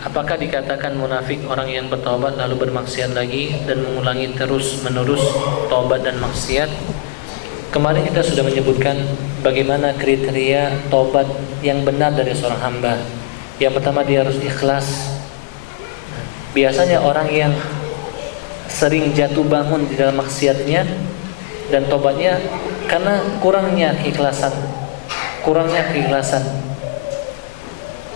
apakah dikatakan munafik orang yang bertaubat lalu bermaksiat lagi dan mengulangi terus menerus taubat dan maksiat? Kemarin kita sudah menyebutkan bagaimana kriteria taubat yang benar dari seorang hamba. Yang pertama, dia harus ikhlas. Biasanya orang yang sering jatuh bangun di dalam maksiatnya dan taubatnya karena kurangnya keikhlasan.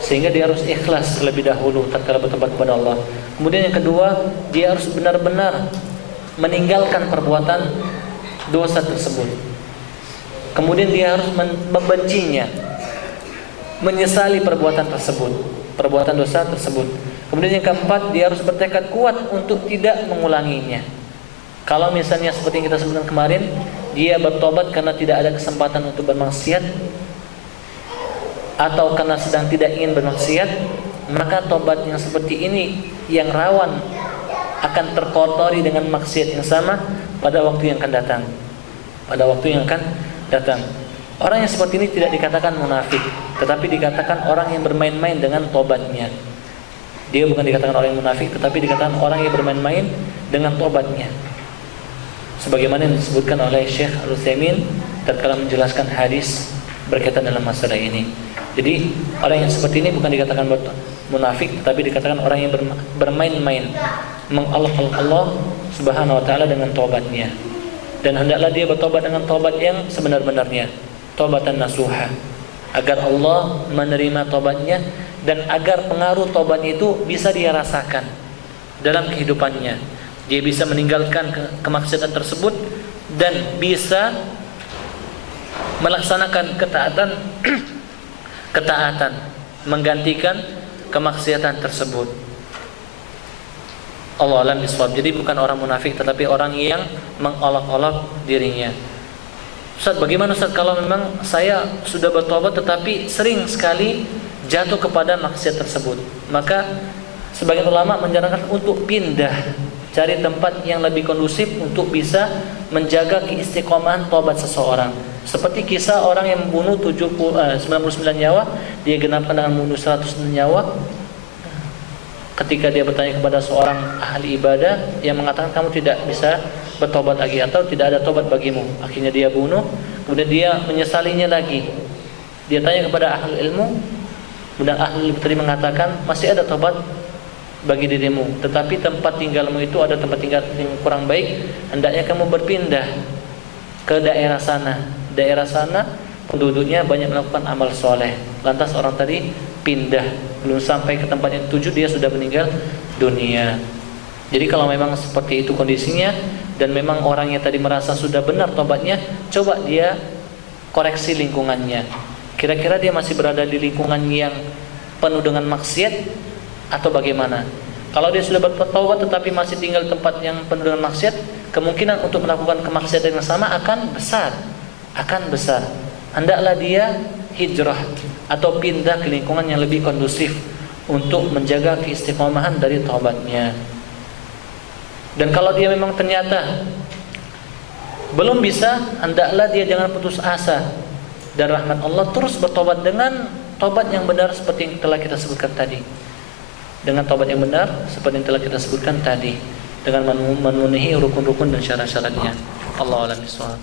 Sehingga dia harus ikhlas terlebih dahulu tatkala bertobat kepada Allah. Kemudian yang kedua, dia harus benar-benar meninggalkan perbuatan dosa tersebut. Kemudian dia harus membencinya, menyesali perbuatan dosa tersebut. Kemudian yang keempat, dia harus bertekad kuat untuk tidak mengulanginya. Kalau misalnya seperti yang kita sebutkan kemarin, dia bertobat karena tidak ada kesempatan untuk bermaksiat atau karena sedang tidak ingin bermaksiat, maka tobat yang seperti ini yang rawan akan terkotori dengan maksiat yang sama pada waktu yang akan datang. Orang yang seperti ini tidak dikatakan munafik, tetapi dikatakan orang yang bermain-main dengan tobatnya. Dia bukan dikatakan orang yang munafik, tetapi dikatakan orang yang bermain-main dengan tobatnya. Sebagaimana yang disebutkan oleh Syekh Al-Utsaimin tatkala menjelaskan hadis berkaitan dalam masalah ini. Jadi orang yang seperti ini bukan dikatakan munafik, tetapi dikatakan orang yang bermain-main, mengolok-olok Allah Subhanahu wa taala dengan taubatnya. Dan hendaklah dia bertobat dengan taubat yang sebenar-benarnya, taubatan nasuha, agar Allah menerima taubatnya dan agar pengaruh taubatnya itu bisa dia rasakan dalam kehidupannya. Dia bisa meninggalkan kemaksiatan tersebut dan bisa melaksanakan ketaatan menggantikan kemaksiatan tersebut. Allah alam bisawab. Jadi bukan orang munafik, tetapi orang yang mengolok-olok dirinya. Ustaz, bagaimana Ustaz kalau memang saya sudah bertobat tetapi sering sekali jatuh kepada maksiat tersebut? Maka sebagian ulama menyarankan untuk pindah, cari tempat yang lebih kondusif untuk bisa menjaga keistiqomahan tobat seseorang. Seperti kisah orang yang membunuh 99 nyawa, dia genapkan dengan membunuh 100 nyawa. Ketika dia bertanya kepada seorang ahli ibadah yang mengatakan kamu tidak bisa bertobat lagi atau tidak ada tobat bagimu, akhirnya dia bunuh. Kemudian dia menyesalinya lagi. Dia tanya kepada ahli ilmu, kemudian ahli ilmu tadi mengatakan masih ada tobat bagi dirimu, tetapi tempat tinggalmu itu ada tempat tinggal yang kurang baik, hendaknya kamu berpindah ke daerah sana. Daerah sana penduduknya banyak melakukan amal soleh. Lantas orang tadi pindah, belum sampai ke tempat yang tuju dia sudah meninggal dunia. Jadi kalau memang seperti itu kondisinya dan memang orangnya tadi merasa sudah benar tobatnya, coba dia koreksi lingkungannya. Kira-kira dia masih berada di lingkungan yang penuh dengan maksiat atau bagaimana? Kalau dia sudah bertobat tetapi masih tinggal di tempat yang penuh dengan maksiat, kemungkinan untuk melakukan kemaksiatan yang sama akan besar. Hendaklah dia hijrah atau pindah ke lingkungan yang lebih kondusif untuk menjaga keistiqomahan dari taubatnya. Dan kalau dia memang ternyata belum bisa, hendaklah dia jangan putus asa dan rahmat Allah, terus bertobat dengan tobat yang benar seperti yang telah kita sebutkan tadi. Dengan tobat yang benar seperti yang telah kita sebutkan tadi, dengan memenuhi rukun-rukun dan syarat-syaratnya. Allahu a'lam bishawab.